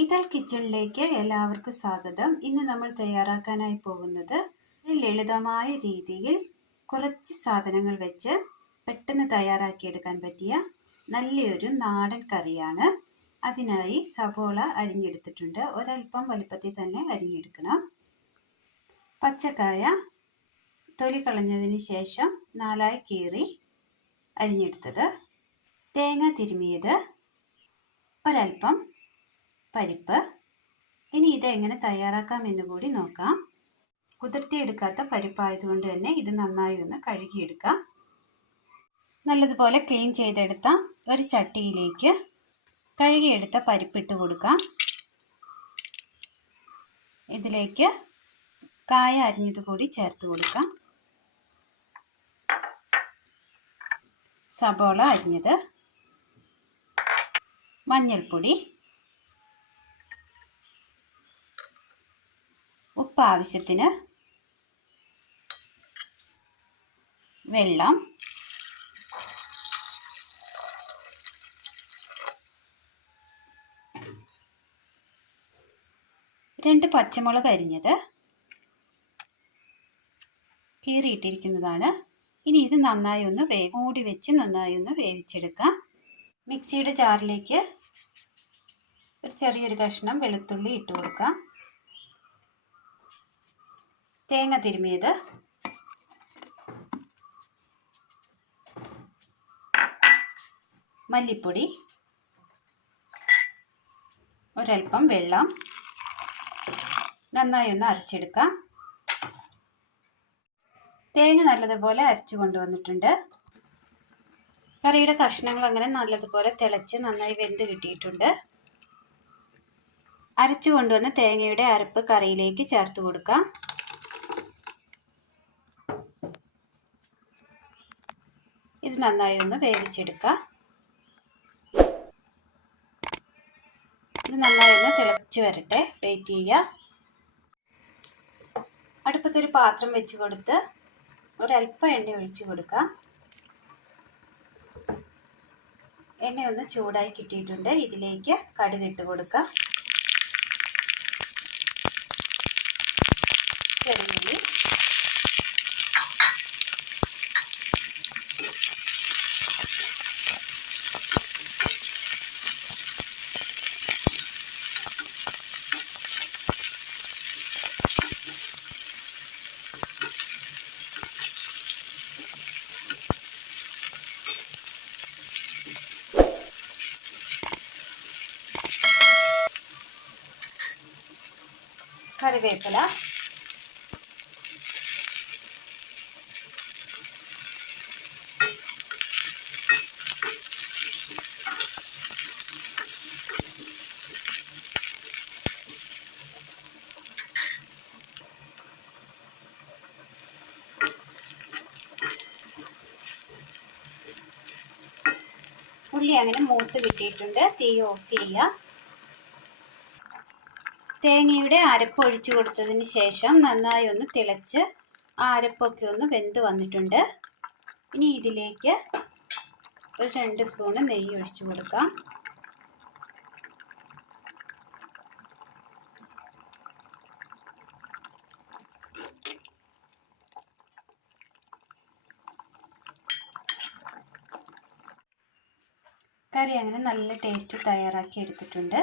ഇതൾ കിച്ചണിലേക്ക് എല്ലാവർക്കും സ്വാഗതം. ഇന്ന് നമ്മൾ തയ്യാറാക്കാനായി പോകുന്നത് ലളിതമായ രീതിയിൽ കുറച്ച് സാധനങ്ങൾ വെച്ച് പെട്ടെന്ന് തയ്യാറാക്കിയെടുക്കാൻ പറ്റിയ നല്ലൊരു നാടൻ കറിയാണ്. അതിനായി സവോള അരിഞ്ഞെടുത്തിട്ടുണ്ട്. ഒരൽപ്പം വലുപ്പത്തിൽ തന്നെ അരിഞ്ഞെടുക്കണം. പച്ചക്കായ തൊലി കളഞ്ഞതിന് ശേഷം നാലായി കീറി അരിഞ്ഞെടുത്തത്. തേങ്ങ തിരുമിയത് ഒരൽപ്പം പരിപ്പ്. ഇനി ഇത് എങ്ങനെ തയ്യാറാക്കാം എന്ന് കൂടി നോക്കാം. കുതിർത്തിയെടുക്കാത്ത പരിപ്പായതുകൊണ്ട് തന്നെ ഇത് നന്നായി ഒന്ന് കഴുകിയെടുക്കാം. നല്ലതുപോലെ ക്ലീൻ ചെയ്തെടുത്ത ഒരു ചട്ടിയിലേക്ക് കഴുകിയെടുത്ത പരിപ്പിട്ട് കൊടുക്കാം. ഇതിലേക്ക് കായ അരിഞ്ഞത് കൂടി ചേർത്ത് കൊടുക്കാം. സബോള അരിഞ്ഞത്. മഞ്ഞൾപ്പൊടി. ഉപ്പ് ആവശ്യത്തിന് വെള്ളം രണ്ട് പച്ചമുളക് അരിഞ്ഞത് കീറിയിട്ടിരിക്കുന്നതാണ്. ഇനി ഇത് നന്നായി ഒന്ന് വേ മൂടി വെച്ച് നന്നായി ഒന്ന് വേവിച്ചെടുക്കാം. മിക്സിയുടെ ജാറിലേക്ക് ഒരു ചെറിയൊരു കഷ്ണം വെളുത്തുള്ളി ഇട്ട് കൊടുക്കാം. തേങ്ങ തിരുമിയത്. മല്ലിപ്പൊടി. ഒരൽപ്പം വെള്ളം. നന്നായി ഒന്ന് അരച്ചെടുക്കാം. തേങ്ങ നല്ലതുപോലെ അരച്ചു കൊണ്ടുവന്നിട്ടുണ്ട്. കറിയുടെ കഷ്ണങ്ങൾ അങ്ങനെ നല്ലതുപോലെ തിളച്ച് നന്നായി വെന്ത് കിട്ടിയിട്ടുണ്ട്. അരച്ചു കൊണ്ടുവന്ന തേങ്ങയുടെ അരപ്പ് കറിയിലേക്ക് ചേർത്ത് കൊടുക്കാം. നന്നായി ഒന്ന് വേവിച്ചെടുക്കാം. ഇത് നന്നായി ഒന്ന് തിളച്ച് വരട്ടെ. വെയിറ്റ് ചെയ്യുക അടുപ്പത്തൊരു പാത്രം വെച്ച് കൊടുത്ത് ഒരല്പം എണ്ണ ഒഴിച്ചു കൊടുക്കാം. എണ്ണ ഒന്ന് ചൂടായി കിട്ടിയിട്ടുണ്ട്. ഇതിലേക്ക് കടുക് ഇട്ട് കൊടുക്കാം. ചെറിയുള്ളി. കറിവേപ്പില. ഉള്ളി അങ്ങനെ മൂത്ത് കിട്ടിയിട്ടുണ്ട്. തീ ഓഫ് ചെയ്യുക തേങ്ങയുടെ അരപ്പ് ഒഴിച്ചു കൊടുത്തതിന് ശേഷം നന്നായി ഒന്ന് തിളച്ച് ആ അരപ്പൊക്കെ ഒന്ന് വെന്ത് വന്നിട്ടുണ്ട്. ഇനി ഇതിലേക്ക് ഒരു രണ്ട് സ്പൂണ് നെയ്യ് ഒഴിച്ചു കൊടുക്കാം. കറി അങ്ങനെ നല്ല ടേസ്റ്റ് തയ്യാറാക്കി എടുത്തിട്ടുണ്ട്.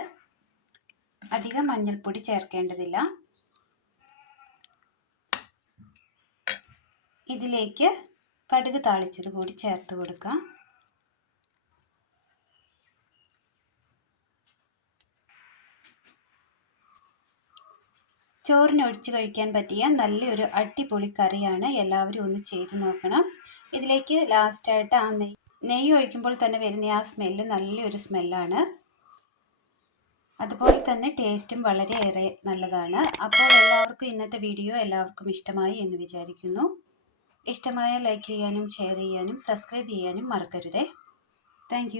അധികം മഞ്ഞൾപ്പൊടി ചേർക്കേണ്ടതില്ല. ഇതിലേക്ക് കടുക് താളിച്ചത് കൂടി ചേർത്ത് കൊടുക്കാം. ചോറിന് ഒഴിച്ച് കഴിക്കാൻ പറ്റിയ നല്ലൊരു അടിപൊളി കറിയാണ് എല്ലാവരും ഒന്ന് ചെയ്ത് നോക്കണം. ഇതിലേക്ക് ലാസ്റ്റായിട്ട് ആ നെയ്യ് നെയ്യ് ഒഴിക്കുമ്പോൾ തന്നെ വരുന്ന ആ സ്മെല്ല് നല്ലൊരു സ്മെല്ലാണ് അതുപോലെ തന്നെ ടേസ്റ്റും വളരെയേറെ നല്ലതാണ്. അപ്പോൾ എല്ലാവർക്കും ഇന്നത്തെ വീഡിയോ എല്ലാവർക്കും ഇഷ്ടമായി എന്ന് വിചാരിക്കുന്നു. ഇഷ്ടമായ ലൈക്ക് ചെയ്യാനും ഷെയർ ചെയ്യാനും സബ്സ്ക്രൈബ് ചെയ്യാനും മറക്കരുതേ. താങ്ക്